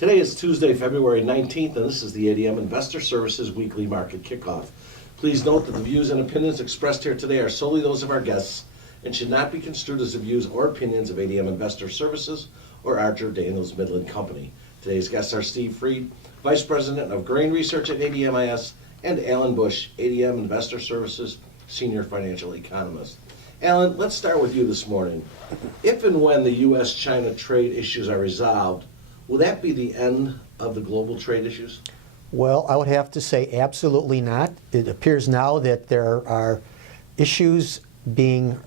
Today is Tuesday, February 19th, and this is the ADM Investor Services Weekly Market Kickoff. Please note that the views and opinions expressed here today are solely those of our guests and should not be construed as the views or opinions of ADM Investor Services or Archer Daniels Midland Company. Today's guests are Steve Freed, Vice President of Grain Research at ADMIS, and Alan Bush, ADM Investor Services Senior Financial Economist. Alan, let's start with you this morning. If and when the U.S.-China trade issues are resolved, will that be the end of the global trade issues? Well, I would have to say absolutely not. It appears now that there are issues being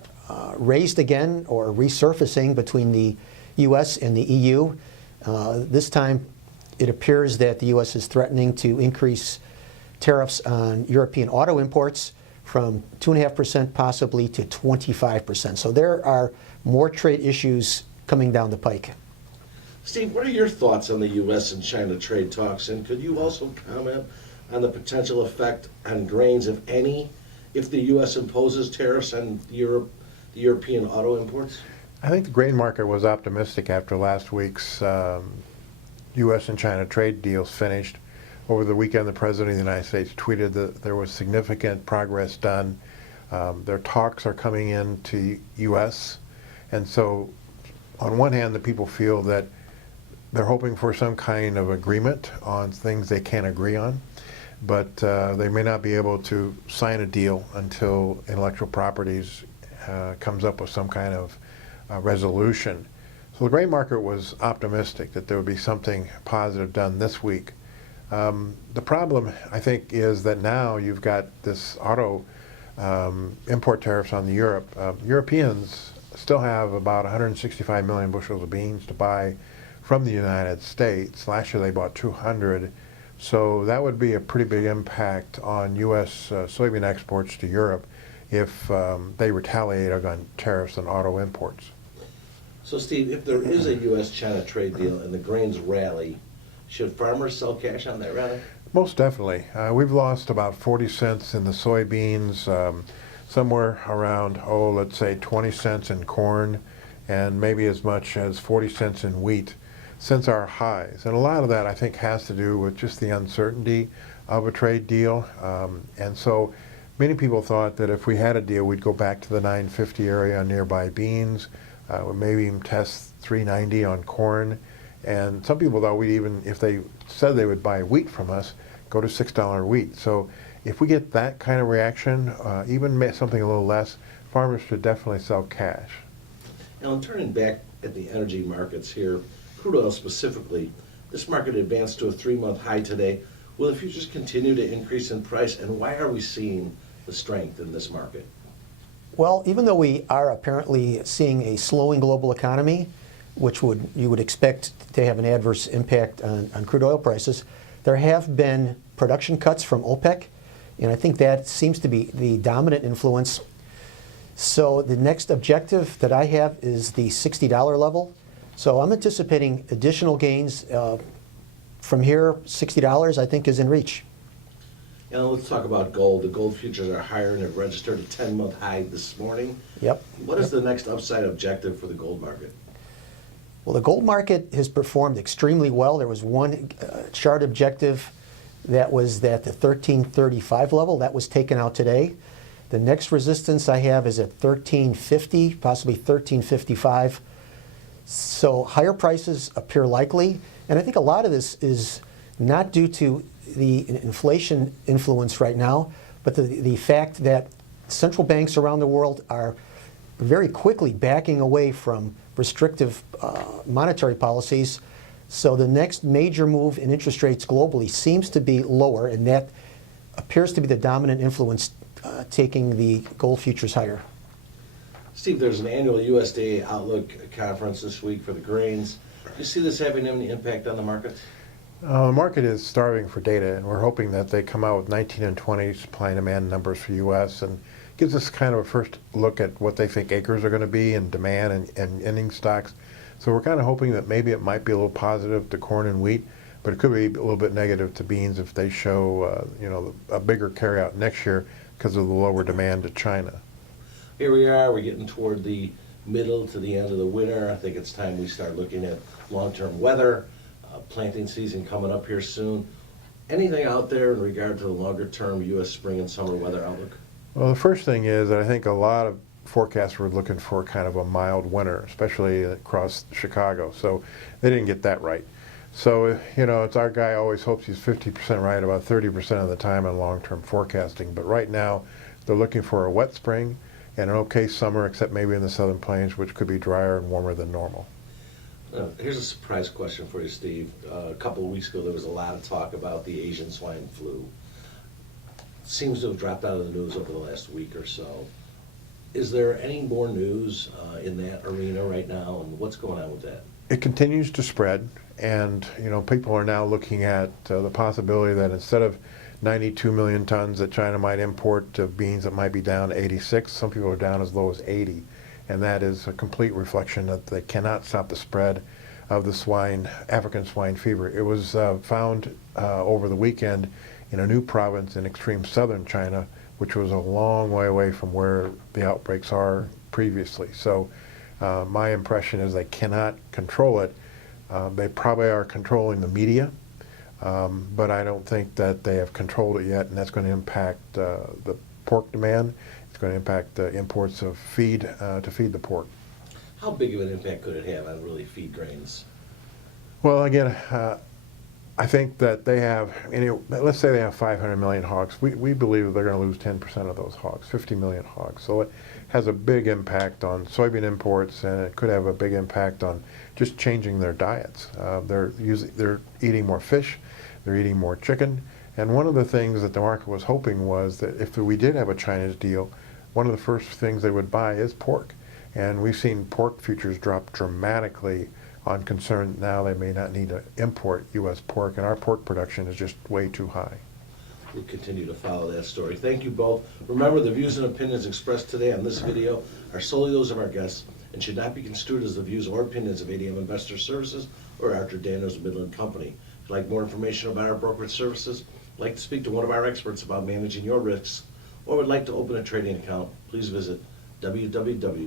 raised again or resurfacing between the U.S. and the EU. This time it appears that the U.S. is threatening to increase tariffs on European auto imports from 2.5% possibly to 25%. So there are more trade issues coming down the pike. Steve, what are your thoughts on the U.S. and China trade talks, and could you also comment on the potential effect on grains, if any, if the U.S. imposes tariffs on the European auto imports? I think the grain market was optimistic after last week's U.S. and China trade deals finished. Over the weekend, the President of the United States tweeted that there was significant progress done. Their talks are coming into U.S., and so on one hand, the people feel that they're hoping for some kind of agreement on things they can't agree on, but they may not be able to sign a deal until intellectual properties comes up with some kind of resolution. So the grain market was optimistic that there would be something positive done this week. The problem, I think, is that now you've got this auto import tariffs on the Europe. Europeans still have about 165 million bushels of beans to buy from the United States. Last year they bought 200, so that would be a pretty big impact on U.S. Soybean exports to Europe if they retaliate on tariffs on auto imports. So Steve, if there is a U.S.-China trade deal and the grains rally, should farmers sell cash on that rally? Most definitely. We've lost about 40 cents in the soybeans, somewhere around, let's say 20 cents in corn, and maybe as much as 40 cents in wheat since our highs. And a lot of that, I think, has to do with just the uncertainty of a trade deal. And so many people thought that if we had a deal, we'd go back to the 950 area on nearby beans, or maybe even test 390 on corn. And some people thought we'd even, if they said they would buy wheat from us, go to $6 wheat. So if we get that kind of reaction, even something a little less, farmers should definitely sell cash. Now, turning back at the energy markets here, crude oil specifically, this market advanced to a 3-month high today. Will the futures continue to increase in price, and why are we seeing the strength in this market? Well, even though we are apparently seeing a slowing global economy, which you would expect to have an adverse impact on crude oil prices, there have been production cuts from OPEC, and I think that seems to be the dominant influence. So the next objective that I have is the $60 level. So I'm anticipating additional gains from here. $60 I think is in reach. Now let's talk about gold. The gold futures are higher and have registered a 10-month high this morning. Yep. What is the next upside objective for the gold market? Well, the gold market has performed extremely well. There was one chart objective that was at the 1335 level. That was taken out today. The next resistance I have is at 1350, possibly 1355. So higher prices appear likely. And I think a lot of this is not due to the inflation influence right now, but the fact that central banks around the world are very quickly backing away from restrictive monetary policies. So the next major move in interest rates globally seems to be lower, and that appears to be the dominant influence taking the gold futures higher. Steve, there's an annual USDA Outlook conference this week for the grains. Do you see this having any impact on the markets? The market is starving for data, and we're hoping that they come out with 19 and 20 supply and demand numbers for U.S. and gives us kind of a first look at what they think acres are going to be and demand and ending stocks. So we're kind of hoping that maybe it might be a little positive to corn and wheat, but it could be a little bit negative to beans if they show a bigger carryout next year because of the lower demand to China. Here we are, we're getting toward the middle to the end of the winter. I think it's time we start looking at long-term weather. Planting season coming up here soon. Anything out there in regard to the longer-term U.S. spring and summer weather outlook? Well, the first thing is that I think a lot of forecasts were looking for kind of a mild winter, especially across Chicago. So they didn't get that right. So, you know, it's our guy always hopes he's 50% right about 30% of the time on long-term forecasting. But right now, they're looking for a wet spring and an okay summer, except maybe in the southern plains, which could be drier and warmer than normal. Here's a surprise question for you, Steve. A couple of weeks ago, there was a lot of talk about the Asian swine flu. Seems to have dropped out of the news over the last week or so. Is there any more news in that arena right now, and what's going on with that? It continues to spread, and you know, people are now looking at the possibility that instead of 92 million tons that China might import of beans that might be down to 86, some people are down as low as 80. And that is a complete reflection that they cannot stop the spread of the swine, African swine fever. It was found over the weekend in a new province in extreme southern China, which was a long way away from where the outbreaks are previously. So my impression is they cannot control it. They probably are controlling the media, but I don't think that they have controlled it yet, and that's going to impact the pork demand. It's going to impact the imports of feed to feed the pork. How big of an impact could it have on really feed grains? Well, again, I think that they have, let's say they have 500 million hogs. We believe that they're going to lose 10% of those hogs, 50 million hogs. So it has a big impact on soybean imports, and it could have a big impact on just changing their diets. They're eating more fish, they're eating more chicken. And one of the things that the market was hoping was that if we did have a Chinese deal, one of the first things they would buy is pork. And we've seen pork futures drop dramatically on concern now they may not need to import U.S. pork, and our pork production is just way too high. We'll continue to follow that story. Thank you both. Remember, the views and opinions expressed today on this video are solely those of our guests and should not be construed as the views or opinions of ADM Investor Services or Archer Daniels Midland Company. If you'd like more information about our brokerage services, like to speak to one of our experts about managing your risks, or would like to open a trading account, please visit www.admis.com.